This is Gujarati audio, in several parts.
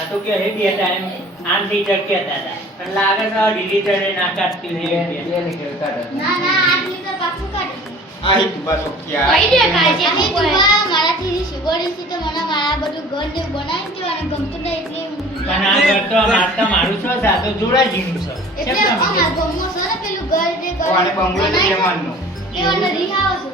આ તો કે હે બે ટાઈમ આમ થી ચડકેતા હતા પણ લાગે છે ડિલીટર એ નાકાતી હે બે ને કે કાઢે ના ના 8 લીટર પાછું કાઢ આ હિત પાછો ક્યાં કઈ દે કાજે આ હિતમાં મારાથી શિવોડી છે તો મને મારા બધું ઘર ને બનાવી દો અને ગમતું નહીં એટલે પણ આ ઘર તો મારતા મારું છો આ તો જોડા જીનું છે એટલે અમાર ગમો સર પેલું ઘર જે ઘર કોણે બંગલો તો બેમાનનો એવાનો રીહાવ છે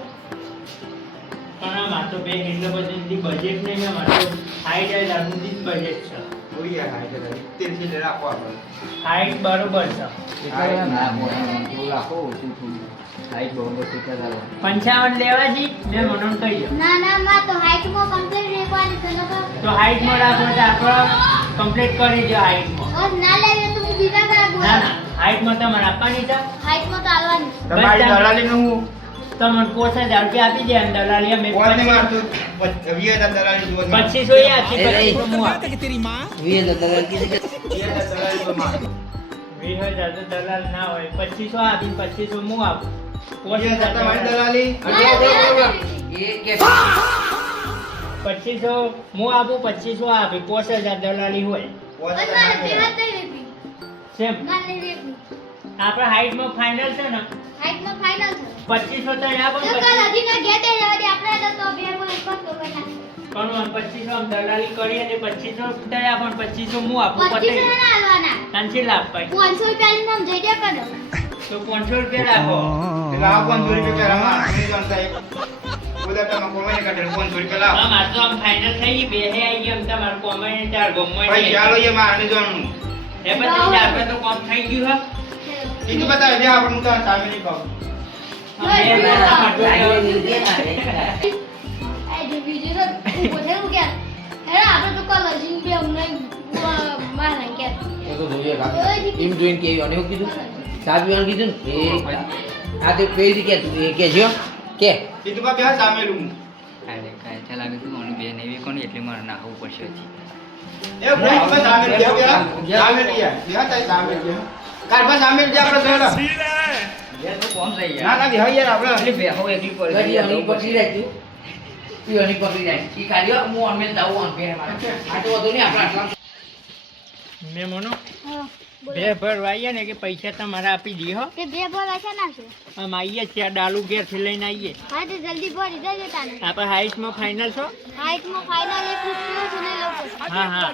પણ આ માર તો બે હિન્દુ બજેટની બજેટ નહીં મે માર તો હાઈટ એ લાગુની જ બજેટ છે ઓરિયા હાઈ છે 13 થી રાખો આપણે હાઈટ બરોબર છે એટલે ના મોય તો લાખો ઓછું થોડું હાઈ બહુ બહુ ચાલે 55 લેવા જી મે મનોન કહી દો ના ના માં તો હાઈટ માં કમ્પ્લીટ રેવાની છે નકર તો હાઈટ માં રાખો તો આપણે કમ્પ્લીટ કરી દો હાઈટ માં ઓર ના લેવે તો હું બીજા કરા ના બોલા ના હાઈટ માં તમારે આપવાની છે હાઈટ માં તો આલવાની તમારી દલાલી નું તમને 5000 રૂપિયા આપી દે અને દલાલી અમે કોને મારતું 20000 દલાલી જોત 2500 એ આપી 2500 મુ આપ વીએ દલાલ કીધું 20000 દલાલી તો માર 20000 તો દલાલ ના હોય 2500 આપી 2500 મુ આપું 20000 તમારી દલાલી એ કે 2500 મુ આપું 2500 આપી 5000 દલાલી હોય ઓર મારે પેલા તઈ રેપી સેમ માર નહીં રેપી આપણે હાઈટ માં ફાઇનલ છે ને હાઈટ માં ફાઇનલ છે 2500 તો આપો તો કાલ હજી ના ગેટે રહેવા દે આપણે તો બે બોલ એક તો કઈ પણ 2500 આમ દલાલી કરી અને 2500 તય આપણ 2500 મુ આપું 2500 પતે ના આલવાના કાંચી લાભ પાઈ 500 રૂપિયા નામ જઈ દે કરો તો 500 રૂપિયા રાખો લાવ 500 રૂપિયા રમા નહીં જાણતા એક બોલા તમે કોઈને કાઢે 500 રૂપિયા લાવ આમ આ તો આમ ફાઇનલ થઈ ગઈ બે હે આવી ગયા તમાર કોમેન્ટ ચાર ગમમાં ભાઈ ચાલો એ મારને જોણું એ પછી આપણે તો કોમ થઈ ગયું હા એ તો બતાવ જે આપણે હું તો સામે નહીં કહું એ જે બીજું તો બોલે હું કે હે આપણે તો કાલ હજી બે અમને મારા કે એ તો જોઈએ કાકી એમ જોઈને કે અને હું કીધું સાબીવાન કીધું ને એ આ તો પેલી કે તું એ કે જો કે એ તો બે સામે લઉં કાલે કાલે ચાલ લાગે છે મને બેન એવી કોણ એટલે મારે નાખવું પડશે હજી એ ભાઈ તમે સામે ગયા સામે ગયા ગયા તાઈ સામે ગયા કારબા સામે જ આપણે જોડો યાર તો કોમ થઈ ના ના ગયા યાર આપણે એટલે બેહો એકલી પડી ગડી અની પકડી રાખી ઈ અની પકડી રાખી ઈ ખાલી હું ઓનમેલ દાવું ઓન પે મારા આ તો વધુ નહીં આપણા મે મોનો હા બે ભર વાઈએ ને કે પૈસા તમારે આપી દી હો તે બે બોલ આશા ના છે આમ આઈએ ચાર ડાલુ ઘેર થી લઈને આઈએ હા તો જલ્દી ભરી દેજો તાને આપણે હાઈટ માં ફાઇનલ છો હાઈટ માં ફાઇનલ એક રૂપિયો છે ને લોકો હા હા